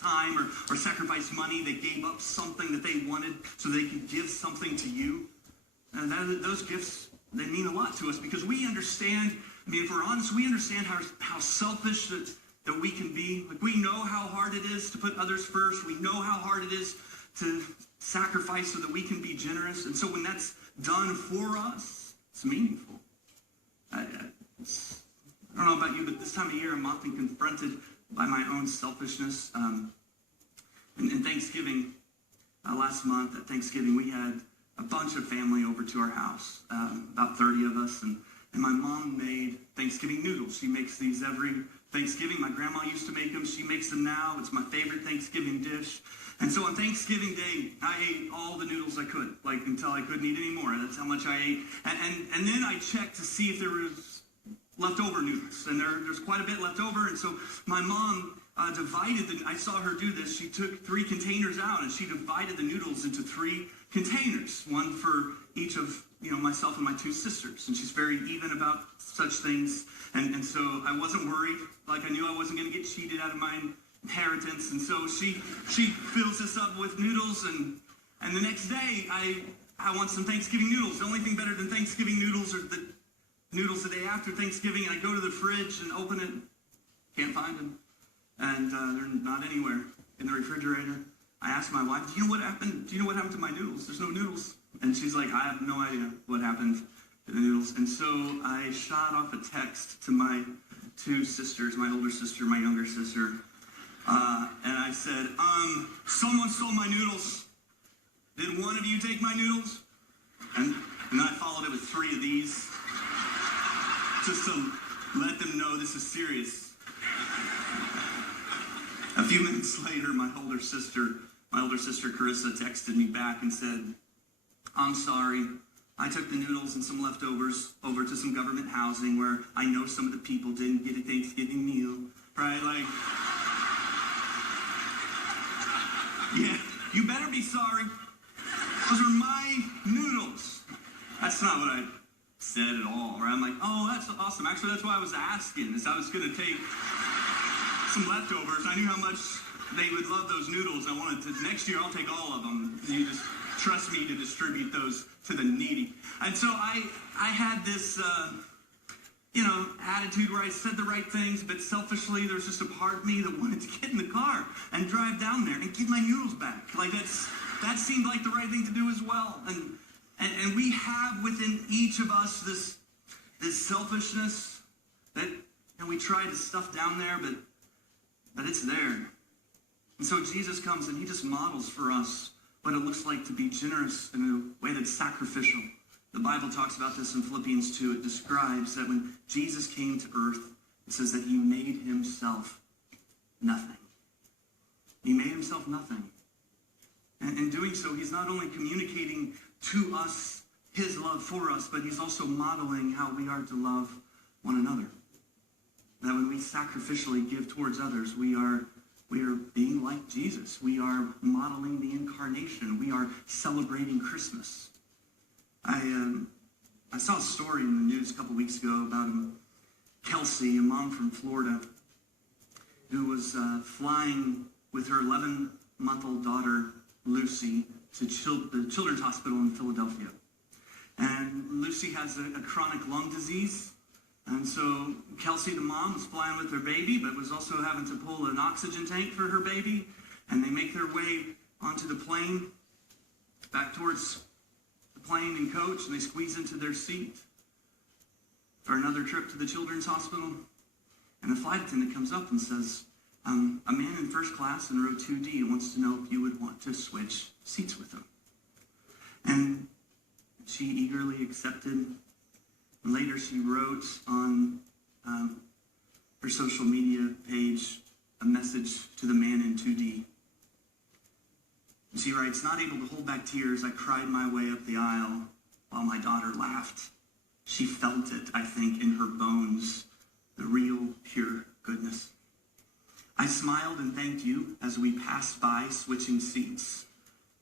time or sacrificed money. They gave up something that they wanted so they could give something to you. And those gifts, they mean a lot to us because we understand, if we're honest, we understand how selfish that we can be. Like, we know how hard it is to put others first. We know how hard it is to sacrifice so that we can be generous. And so when that's done for us, it's meaningful. I don't know about you, but this time of year I'm often confronted by my own selfishness. In Thanksgiving, last month at Thanksgiving, we had a bunch of family over to our house, about 30 of us, and my mom made Thanksgiving noodles. She makes these every Thanksgiving. My grandma used to make them. She makes them now. It's my favorite Thanksgiving dish. And so on Thanksgiving Day, I ate all the noodles I could, like until I couldn't eat anymore. That's how much I ate. And then I checked to see if there was leftover noodles. And there's quite a bit left over. And so my mom divided I saw her do this. She took 3 containers out and she divided the noodles into 3 containers, one for each of myself and my 2 sisters. And she's very even about such things. And so I wasn't worried. Like, I knew I wasn't going to get cheated out of my inheritance. And so she fills us up with noodles. And the next day, I want some Thanksgiving noodles. The only thing better than Thanksgiving noodles are the noodles the day after Thanksgiving. And I go to the fridge and open it. Can't find them. And they're not anywhere in the refrigerator. I asked my wife, do you know what happened? Do you know what happened to my noodles? There's no noodles. And she's like, I have no idea what happened to the noodles. And so I shot off a text to my 2 sisters, my older sister, my younger sister. And I said, someone stole my noodles. Did one of you take my noodles? And then I followed it with 3 of these, just to let them know this is serious. A few minutes later, my older sister Carissa texted me back and said, I'm sorry. I took the noodles and some leftovers over to some government housing where I know some of the people didn't get a Thanksgiving meal. Right? Like, yeah, you better be sorry. Those are my noodles. That's not what I said at all. Right? I'm like, oh, that's awesome. Actually, that's why I was asking, is I was going to take some leftovers. I knew how much they would love those noodles. I wanted to, next year I'll take all of them. You just trust me to distribute those to the needy. And so I had this, attitude where I said the right things, but selfishly there's just a part of me that wanted to get in the car and drive down there and get my noodles back. Like, that seemed like the right thing to do as well. And we have within each of us this selfishness that we try to stuff down there, but it's there. And so Jesus comes and he just models for us what it looks like to be generous in a way that's sacrificial. The Bible talks about this in Philippians 2. It describes that when Jesus came to earth, it says that he made himself nothing. He made himself nothing. And in doing so, he's not only communicating to us his love for us, but he's also modeling how we are to love one another. That when we sacrificially give towards others, we are being like Jesus. We are modeling the incarnation. We are celebrating Christmas. I saw a story in the news a couple weeks ago about Kelsey, a mom from Florida, who was flying with her 11-month-old daughter, Lucy, to the Children's Hospital in Philadelphia. And Lucy has a chronic lung disease. And so Kelsey, the mom, was flying with her baby, but was also having to pull an oxygen tank for her baby. And they make their way onto the plane, back towards the plane and coach, and they squeeze into their seat for another trip to the Children's Hospital. And the flight attendant comes up and says, a man in first class in row 2D wants to know if you would want to switch seats with him. And she eagerly accepted. Later, she wrote on her social media page a message to the man in 2D. And she writes, not able to hold back tears, I cried my way up the aisle while my daughter laughed. She felt it, I think, in her bones, the real, pure goodness. I smiled and thanked you as we passed by switching seats,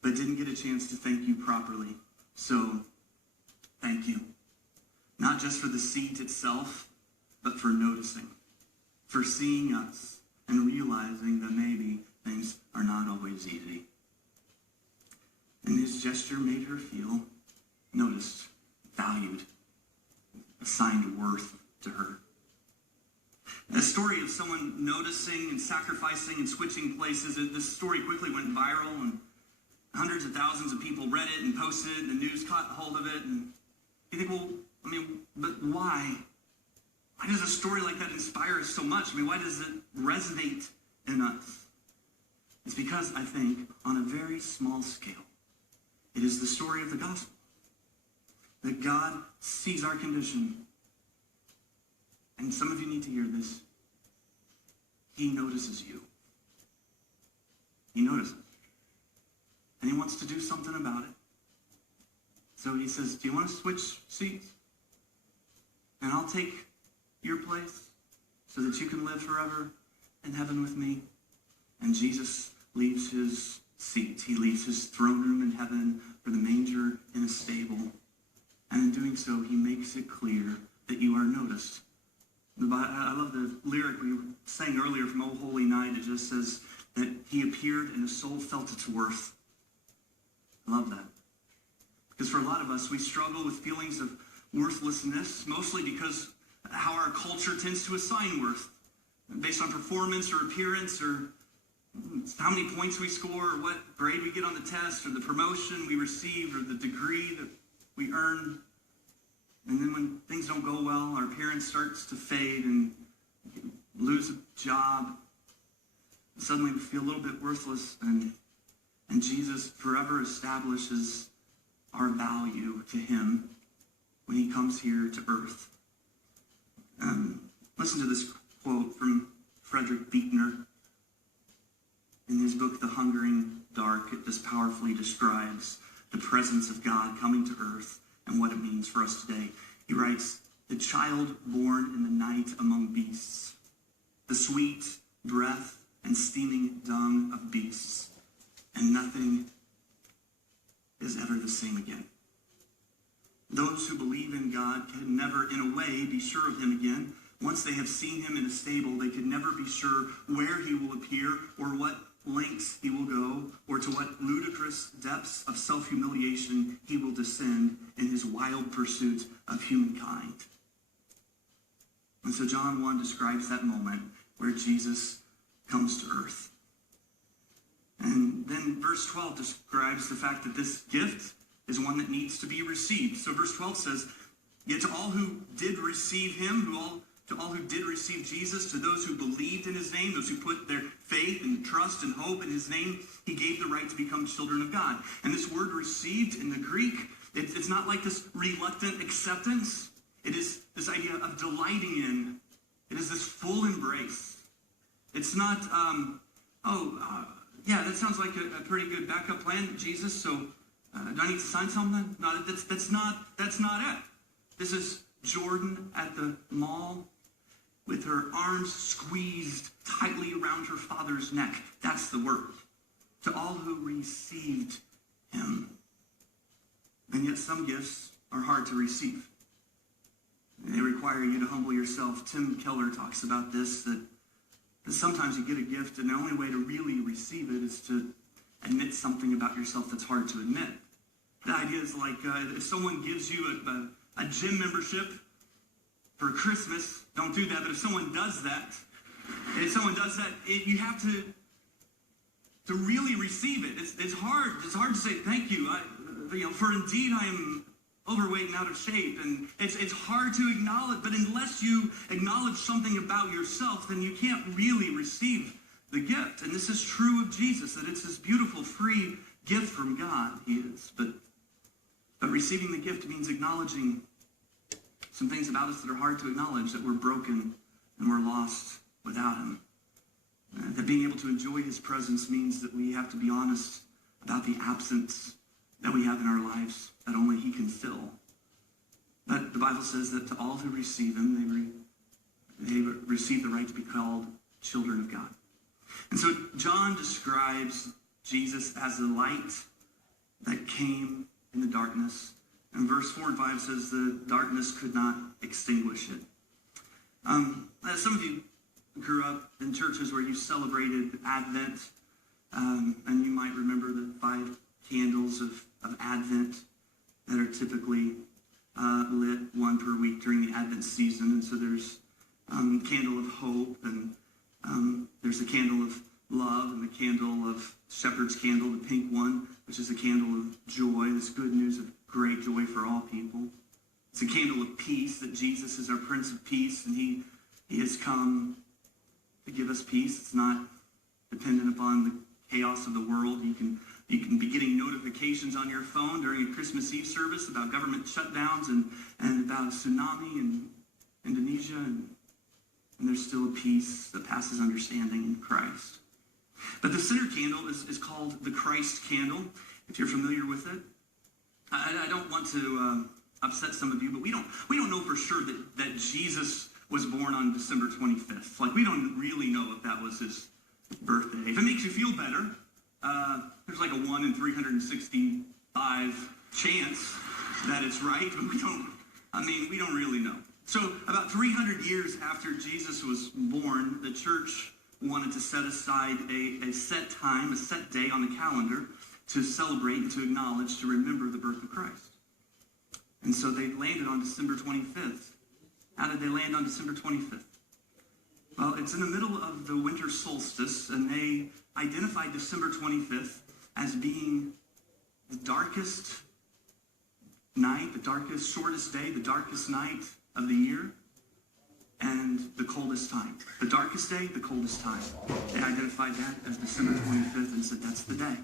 but didn't get a chance to thank you properly. So, thank you. Not just for the seat itself, but for noticing, for seeing us and realizing that maybe things gesture made her feel noticed, valued, assigned worth to her. The story of someone noticing and sacrificing and switching places, this story quickly went viral, and hundreds of thousands of people read it and posted it, and the news caught hold of it. And you think, well, but why? Why does a story like that inspire us so much? Why does it resonate in us? It's because, I think, on a very small scale, it is the story of the gospel. That God sees our condition. And some of you need to hear this. He notices you. He notices. And he wants to do something about it. So he says, do you want to switch seats? And I'll take your place so that you can live forever in heaven with me. And Jesus leaves his seat. He leaves his throne room in heaven for the manger in a stable. And in doing so, he makes it clear that you are noticed. I love the lyric we sang earlier from O Holy Night. It just says that he appeared and his soul felt its worth. I love that. Because for a lot of us, we struggle with feelings of worthlessness, mostly because how our culture tends to assign worth based on performance or appearance or how many points we score or what grade we get on the test or the promotion we receive or the degree that we earn. And then when things don't go well, our appearance starts to fade and lose a job. Suddenly we feel a little bit worthless, and Jesus forever establishes our value to him when he comes here to earth. Listen to this quote from Frederick Buechner. In his book, The Hungering Dark, it just powerfully describes the presence of God coming to earth and what it means for us today. He writes, the child born in the night among beasts, the sweet breath and steaming dung of beasts, and nothing is ever the same again. Those who believe in God can never, in a way, be sure of him again. Once they have seen him in a stable, they can never be sure where he will appear or what lengths he will go, or to what ludicrous depths of self-humiliation he will descend in his wild pursuit of humankind. And so John 1 describes that moment where Jesus comes to earth. And then verse 12 describes the fact that this gift is one that needs to be received. So verse 12 says, yet to all who did receive him, to all who did receive Jesus, to those who believed in his name, those who put their faith and trust and hope in his name, he gave the right to become children of God. And this word received in the Greek, it's not like this reluctant acceptance. It is this idea of delighting in. It is this full embrace. It's not, yeah, that sounds like a pretty good backup plan, Jesus, so do I need to sign something? No, that's not it. This is Jordan at the mall with her arms squeezed tightly around her father's neck. That's the word. To all who received him. And yet some gifts are hard to receive. They require you to humble yourself. Tim Keller talks about this, that sometimes you get a gift and the only way to really receive it is to admit something about yourself that's hard to admit. The idea is like if someone gives you a gym membership for Christmas, don't do that. But if someone does that, you have to really receive it. It's hard. It's hard to say thank you. For indeed I am overweight and out of shape, and it's hard to acknowledge. But unless you acknowledge something about yourself, then you can't really receive the gift. And this is true of Jesus, that it's this beautiful free gift from God. He is, but receiving the gift means acknowledging some things about us that are hard to acknowledge, that we're broken and we're lost without him. That being able to enjoy his presence means that we have to be honest about the absence that we have in our lives that only he can fill. But the Bible says that to all who receive him, they receive the right to be called children of God. And so John describes Jesus as the light that came in the darkness. And verse 4 and 5 says the darkness could not extinguish it. Some of you grew up in churches where you celebrated Advent, and you might remember the 5 candles of Advent that are typically lit one per week during the Advent season. And so there's candle of hope, and there's a candle of love, and the candle of shepherd's candle, the pink one, which is a candle of joy, this good news of great joy for all people. It's a candle of peace, that Jesus is our Prince of Peace, and he has come to give us peace. It's not dependent upon the chaos of the world. You can be getting notifications on your phone during a Christmas Eve service about government shutdowns and about a tsunami in Indonesia, and there's still a peace that passes understanding in Christ. But the center candle is called the Christ candle, if you're familiar with it. I don't want to upset some of you, but we don't know for sure that Jesus was born on December 25th. Like, we don't really know if that was his birthday. If it makes you feel better, there's like a 1 in 365 chance that it's right, but we don't really know. So about 300 years after Jesus was born, the church wanted to set aside a set time, a set day on the calendar to celebrate and to acknowledge, to remember the birth of Christ. And so they landed on December 25th. How did they land on December 25th? Well, it's in the middle of the winter solstice, and they identified December 25th as being the darkest night, the darkest, shortest day, the darkest night of the year, and the coldest time. The darkest day, the coldest time. They identified that as December 25th and said, that's the day.